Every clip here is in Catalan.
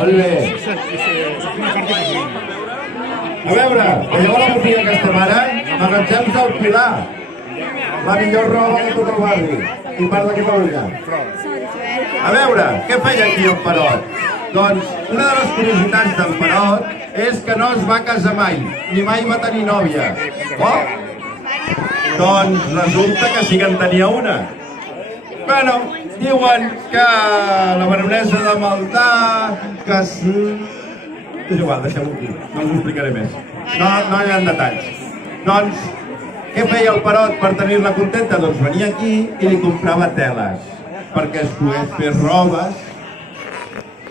Molt bé. A veure, veieu la botiga que estem ara? Magatzems del Pilar. La millor roba de tot el barri. I part de Catalunya. A veure, què feia aquí el Perot? Doncs una de les curiositats del Perot és que no es va casar mai, ni mai va tenir nòvia. Oh? Doncs resulta que sí que en tenia una. Bueno, diuen que la baronessa de Maldà, que... És igual, deixem-ho aquí, no us ho explicaré més. No hi ha detalls. Doncs, què feia el Perot per tenir-la contenta? Doncs venia aquí i li comprava teles, perquè es pogués fer robes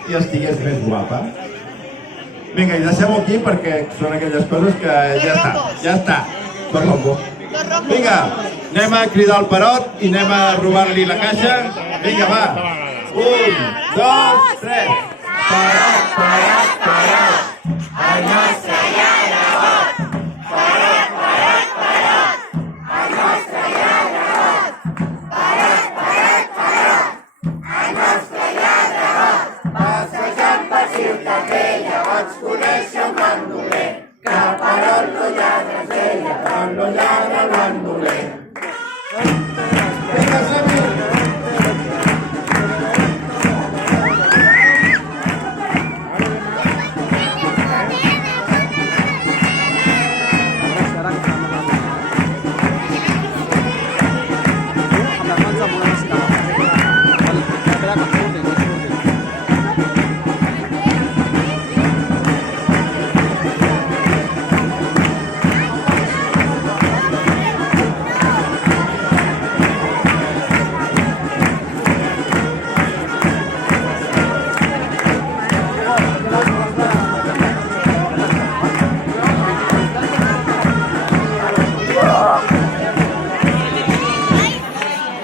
i estigués més guapa. Vinga, i deixem-ho aquí perquè són aquelles coses que ja està. Vinga, anem a cridar el Perot i anem a robar-li la caixa. Vinga, va. 1, 2, 3. Perot, Perot, Perot, el nostre lladregot. Perot, Perot, Perot, el nostre lladregot. Perot, Perot, Perot, el nostre lladregot. Passejant per Ciutat Vella vaig conèixer un bandoler, que Perot no lladra, ella, no lladra.